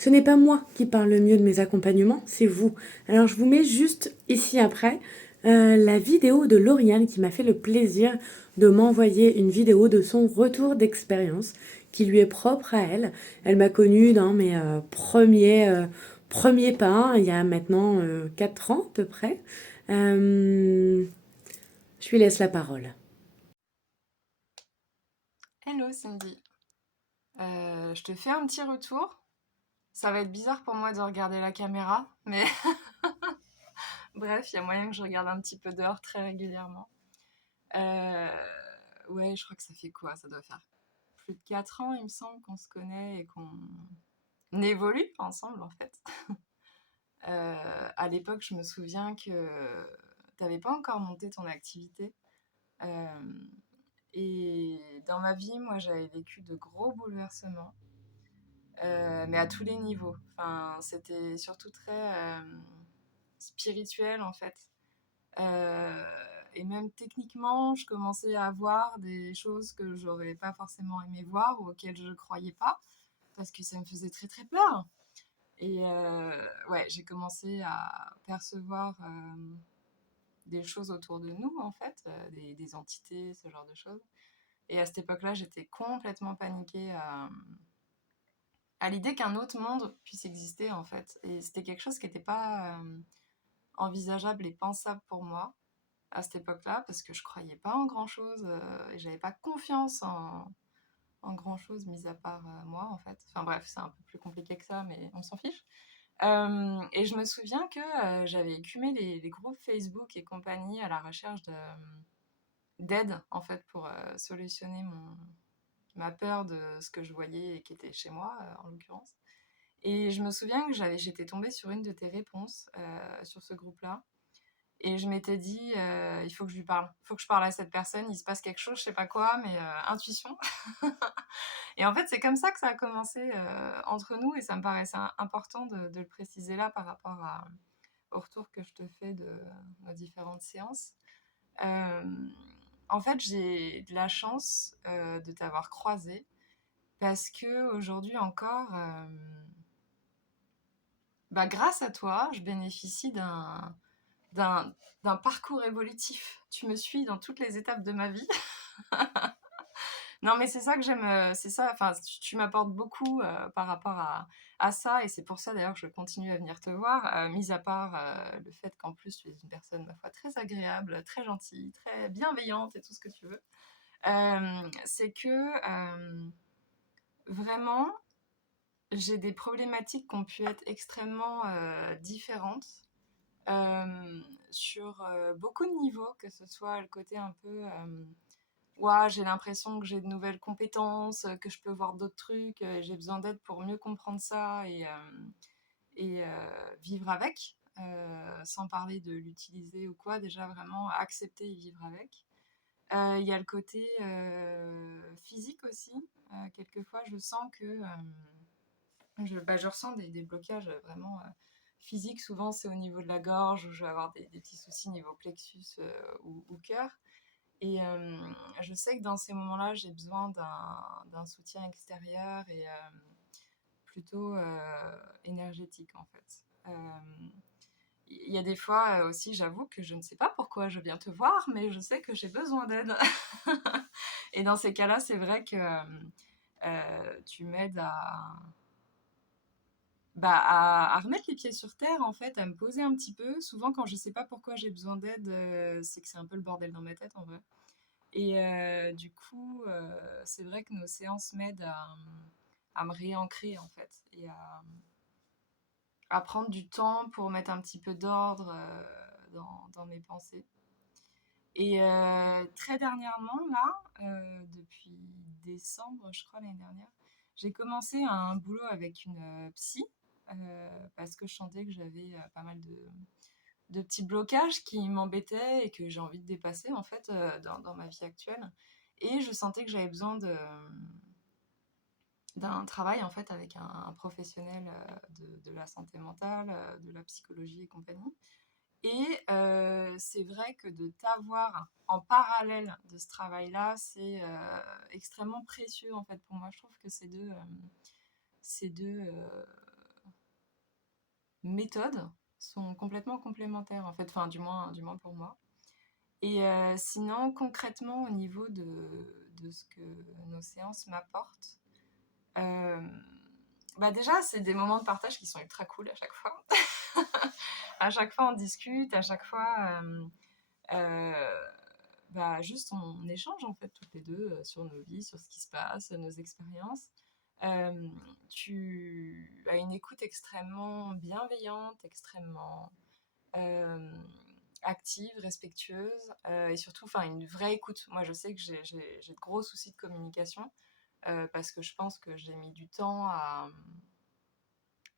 Ce n'est pas moi qui parle le mieux de mes accompagnements, c'est vous. Alors je vous mets juste ici après la vidéo de Lauriane qui m'a fait le plaisir de m'envoyer une vidéo de son retour d'expérience qui lui est propre à elle. Elle m'a connue dans mes premiers pas, il y a maintenant 4 ans à peu près. Euh, je lui laisse la parole. Hello Cindy. Je te fais un petit retour. Ça va être bizarre pour moi de regarder la caméra, mais bref, il y a moyen que je regarde un petit peu dehors très régulièrement. Euh, ouais, je crois que ça fait quoi? Ça doit faire plus de 4 ans, il me semble, qu'on se connaît et qu'on évolue ensemble en fait. À l'époque, je me souviens que tu n'avais pas encore monté ton activité. Euh, et dans ma vie, moi, j'avais vécu de gros bouleversements. Mais à tous les niveaux. Enfin, c'était surtout très spirituel en fait. Euh, et même techniquement, je commençais à voir des choses que j'aurais pas forcément aimé voir ou auxquelles je ne croyais pas parce que ça me faisait très très peur. Et ouais, j'ai commencé à percevoir des choses autour de nous en fait, des entités, ce genre de choses. Et à cette époque-là, j'étais complètement paniquée à l'idée qu'un autre monde puisse exister en fait. Et c'était quelque chose qui n'était pas envisageable et pensable pour moi à cette époque-là parce que je croyais pas en grand-chose et j'avais pas confiance en grand-chose mis à part moi en fait. Enfin bref, c'est un peu plus compliqué que ça, mais on s'en fiche. Et je me souviens que j'avais écumé les groupes Facebook et compagnie à la recherche d'aide en fait pour solutionner ma peur de ce que je voyais et qui était chez moi en l'occurrence. Et je me souviens que j'étais tombée sur une de tes réponses sur ce groupe-là. Et je m'étais dit, il faut que je lui parle. Il faut que je parle à cette personne. Il se passe quelque chose, je sais pas quoi, mais intuition. Et en fait, c'est comme ça que ça a commencé entre nous. Et ça me paraissait important de le préciser là par rapport au retour que je te fais de nos différentes séances. Euh, En fait, j'ai de la chance de t'avoir croisé parce que aujourd'hui encore, bah, grâce à toi, je bénéficie d'un, d'un parcours évolutif. Tu me suis dans toutes les étapes de ma vie. Non, mais c'est ça que j'aime, c'est ça, enfin, tu m'apportes beaucoup par rapport à ça, et c'est pour ça d'ailleurs que je continue à venir te voir, mis à part le fait qu'en plus tu es une personne, ma foi, très agréable, très gentille, très bienveillante et tout ce que tu veux. C'est que vraiment, j'ai des problématiques qui ont pu être extrêmement différentes euh, sur beaucoup de niveaux, que ce soit le côté un peu ouah, j'ai l'impression que j'ai de nouvelles compétences, que je peux voir d'autres trucs, j'ai besoin d'aide pour mieux comprendre ça et vivre avec, sans parler de l'utiliser ou quoi, déjà vraiment accepter et vivre avec. Il y a le côté physique aussi. Quelquefois, je sens que je ressens des blocages vraiment physiques. Souvent, c'est au niveau de la gorge où je vais avoir des petits soucis niveau plexus ou cœur. Et je sais que dans ces moments-là, j'ai besoin d'un soutien extérieur et plutôt énergétique en fait. Il y a des fois aussi, j'avoue que je ne sais pas pourquoi je viens te voir, mais je sais que j'ai besoin d'aide. Et dans ces cas-là, c'est vrai que tu m'aides à remettre les pieds sur terre, en fait, à me poser un petit peu. Souvent, quand je sais pas pourquoi j'ai besoin d'aide, c'est que c'est un peu le bordel dans ma tête, en vrai. Et du coup, c'est vrai que nos séances m'aident à me réancrer, en fait, et à prendre du temps pour mettre un petit peu d'ordre dans mes pensées. Et très dernièrement, là, depuis décembre, je crois, l'année dernière, j'ai commencé un boulot avec une psy parce que je sentais que j'avais pas mal de petits blocages qui m'embêtaient et que j'ai envie de dépasser en fait dans ma vie actuelle. Et je sentais que j'avais besoin d'un travail en fait avec un professionnel de la santé mentale, de la psychologie et compagnie. Et c'est vrai que de t'avoir en parallèle de ce travail-là, c'est extrêmement précieux en fait pour moi. Je trouve que ces deux méthodes sont complètement complémentaires, en fait, enfin, du moins pour moi. Et sinon, concrètement, au niveau de ce que nos séances m'apportent, euh, bah déjà, c'est des moments de partage qui sont ultra cool à chaque fois. À chaque fois, on discute, à chaque fois, euh, bah, juste on échange en fait toutes les deux sur nos vies, sur ce qui se passe, nos expériences. Euh, Tu as une écoute extrêmement bienveillante, extrêmement euh, active, respectueuse et surtout enfin une vraie écoute. Moi, je sais que j'ai de gros soucis de communication parce que je pense que j'ai mis du temps à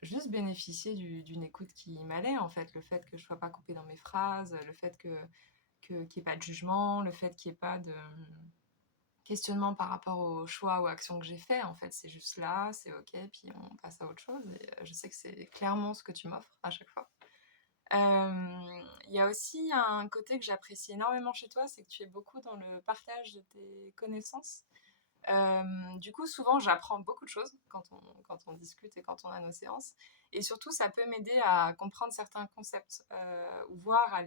juste bénéficier d'une écoute qui m'allait en fait, le fait que je sois pas coupée dans mes phrases, le fait qu'il n'y ait pas de jugement, le fait qu'il n'y ait pas de questionnement par rapport aux choix ou actions que j'ai fait. En fait, c'est juste là, c'est ok, puis on passe à autre chose. Et je sais que c'est clairement ce que tu m'offres à chaque fois. Il y a aussi un côté que j'apprécie énormément chez toi, c'est que tu es beaucoup dans le partage de tes connaissances. Du coup, souvent, j'apprends beaucoup de choses quand on discute et quand on a nos séances. Et surtout, ça peut m'aider à comprendre certains concepts ou voir à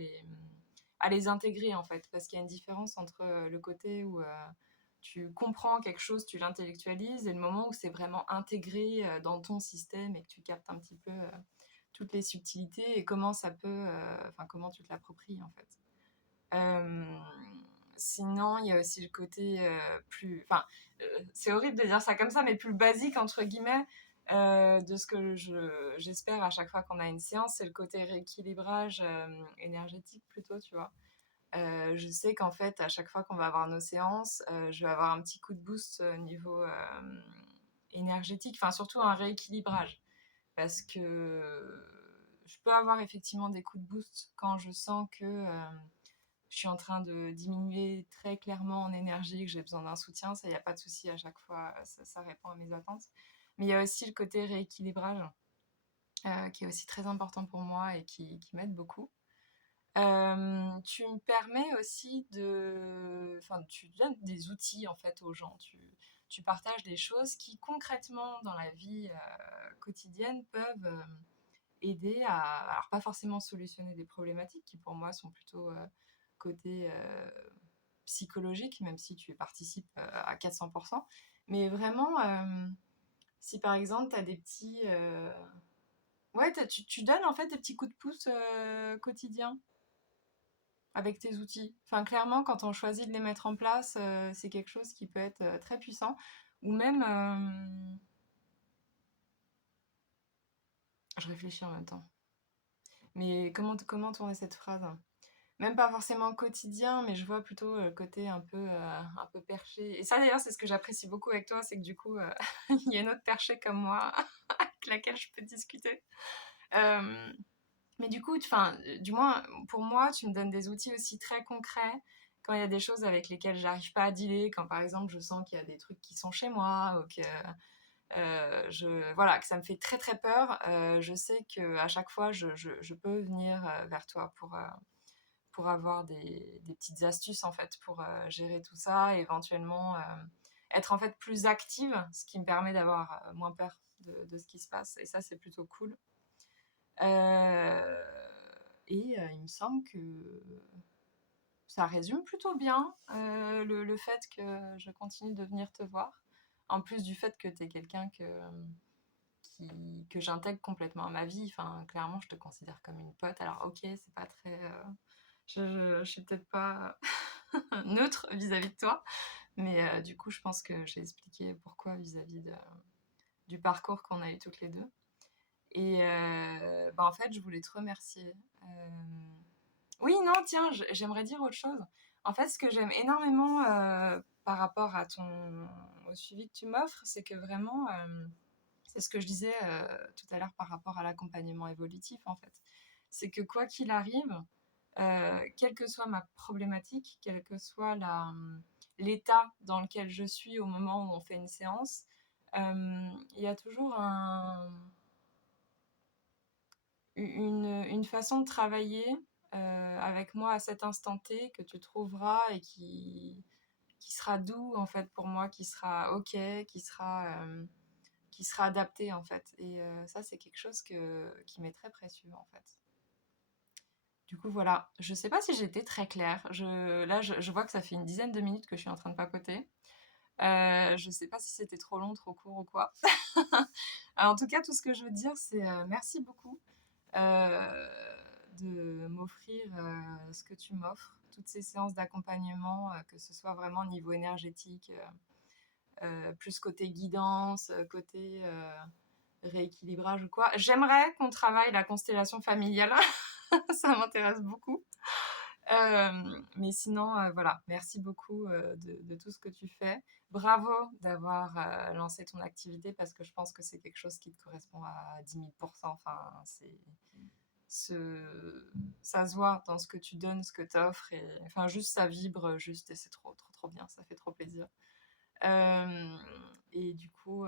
les intégrer, en fait. Parce qu'il y a une différence entre le côté où tu comprends quelque chose, tu l'intellectualises, et le moment où c'est vraiment intégré dans ton système et que tu captes un petit peu toutes les subtilités et comment ça peut, enfin, comment tu te l'appropries, en fait. Euh, Sinon, il y a aussi le côté plus. Enfin, c'est horrible de dire ça comme ça, mais plus basique, entre guillemets, de ce que j'espère à chaque fois qu'on a une séance, c'est le côté rééquilibrage énergétique plutôt, tu vois. Je sais qu'en fait, à chaque fois qu'on va avoir nos séances, je vais avoir un petit coup de boost au niveau énergétique, enfin, surtout un rééquilibrage. Parce que je peux avoir effectivement des coups de boost quand je sens que je suis en train de diminuer très clairement en énergie, que j'ai besoin d'un soutien, ça, il n'y a pas de souci à chaque fois, ça répond à mes attentes. Mais il y a aussi le côté rééquilibrage qui est aussi très important pour moi et qui m'aide beaucoup. Tu me permets aussi enfin, tu donnes des outils en fait aux gens. Tu partages des choses qui concrètement dans la vie quotidienne peuvent aider alors pas forcément solutionner des problématiques qui pour moi sont plutôt côté psychologique, même si tu y participes à 400%. Mais vraiment, si par exemple, tu as des petits... Ouais, tu donnes en fait des petits coups de pouce quotidiens avec tes outils. Enfin, clairement, quand on choisit de les mettre en place, c'est quelque chose qui peut être très puissant. Ou même... Je réfléchis en même temps. Mais comment tourner cette phrase? Même pas forcément quotidien, mais je vois plutôt le côté un peu perché. Et ça, d'ailleurs, c'est ce que j'apprécie beaucoup avec toi, c'est que du coup, il y a une autre perchée comme moi avec laquelle je peux discuter. Euh, mais du coup, enfin, du moins, pour moi, tu me donnes des outils aussi très concrets quand il y a des choses avec lesquelles j'arrive pas à dealer, quand par exemple je sens qu'il y a des trucs qui sont chez moi ou que voilà, que ça me fait très très peur. Je sais que à chaque fois, je peux venir vers toi pour avoir des petites astuces en fait pour gérer tout ça et éventuellement être en fait plus active, ce qui me permet d'avoir moins peur de ce qui se passe et ça c'est plutôt cool. Euh, et il me semble que ça résume plutôt bien le fait que je continue de venir te voir, en plus du fait que tu es quelqu'un que j'intègre complètement à ma vie. Enfin, clairement, je te considère comme une pote. Alors, ok, c'est pas très. Je suis peut-être pas neutre vis-à-vis de toi, mais du coup, je pense que j'ai expliqué pourquoi vis-à-vis du parcours qu'on a eu toutes les deux. Et bah, en fait, je voulais te remercier. Oui, non, tiens, j'aimerais dire autre chose. En fait, ce que j'aime énormément par rapport au suivi que tu m'offres, c'est que vraiment, c'est ce que je disais tout à l'heure par rapport à l'accompagnement évolutif, en fait. C'est que quoi qu'il arrive, quelle que soit ma problématique, quel que soit l'état dans lequel je suis au moment où on fait une séance, il y a toujours une façon de travailler avec moi à cet instant T que tu trouveras et qui sera doux en fait pour moi, qui sera ok, qui sera adapté en fait. Et ça, c'est quelque chose qui m'est très précieux en fait. Du coup, voilà. Je sais pas si j'ai été très claire. Là, je vois que ça fait une dizaine de minutes que je suis en train de papoter. Je sais pas si c'était trop long, trop court ou quoi. En tout cas, tout ce que je veux dire, c'est merci beaucoup de m'offrir ce que tu m'offres, toutes ces séances d'accompagnement, que ce soit vraiment au niveau énergétique, plus côté guidance, côté rééquilibrage ou quoi. J'aimerais qu'on travaille la constellation familiale, ça m'intéresse beaucoup. Mais sinon, voilà, merci beaucoup de tout ce que tu fais. Bravo d'avoir lancé ton activité parce que je pense que c'est quelque chose qui te correspond à 10 000 %. Enfin, ça se voit dans ce que tu donnes, ce que tu offres. Et, enfin, juste ça vibre, juste, et c'est trop, trop, trop bien. Ça fait trop plaisir. Et du coup,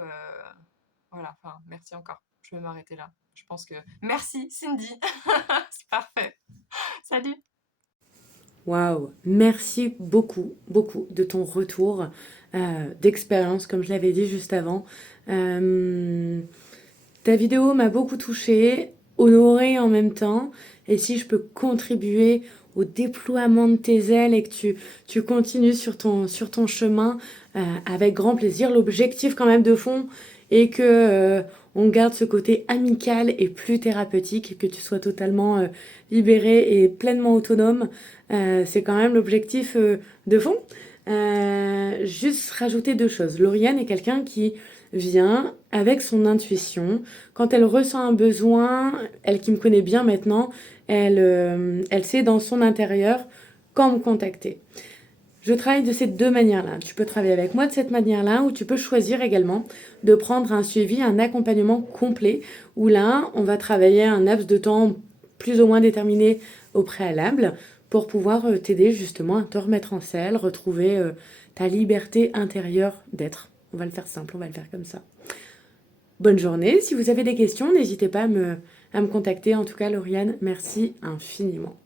voilà, enfin, merci encore. Je vais m'arrêter là. Je pense que... Merci, Cindy. C'est parfait. Salut. Waouh, merci beaucoup, beaucoup de ton retour d'expérience, comme je l'avais dit juste avant. Euh, Ta vidéo m'a beaucoup touchée, honorée en même temps. Et si je peux contribuer au déploiement de tes ailes et que tu continues sur ton chemin avec grand plaisir, l'objectif quand même de fond est que on garde ce côté amical et plus thérapeutique, que tu sois totalement libéré et pleinement autonome. C'est quand même l'objectif de fond. Juste rajouter deux choses. Lauriane est quelqu'un qui vient avec son intuition. Quand elle ressent un besoin, elle qui me connaît bien maintenant, elle sait dans son intérieur quand me contacter. Je travaille de ces deux manières-là. Tu peux travailler avec moi de cette manière-là ou tu peux choisir également de prendre un suivi, un accompagnement complet où là, on va travailler un laps de temps plus ou moins déterminé au préalable pour pouvoir t'aider justement à te remettre en selle, retrouver ta liberté intérieure d'être. On va le faire simple, on va le faire comme ça. Bonne journée. Si vous avez des questions, n'hésitez pas à me contacter. En tout cas, Lauriane, merci infiniment.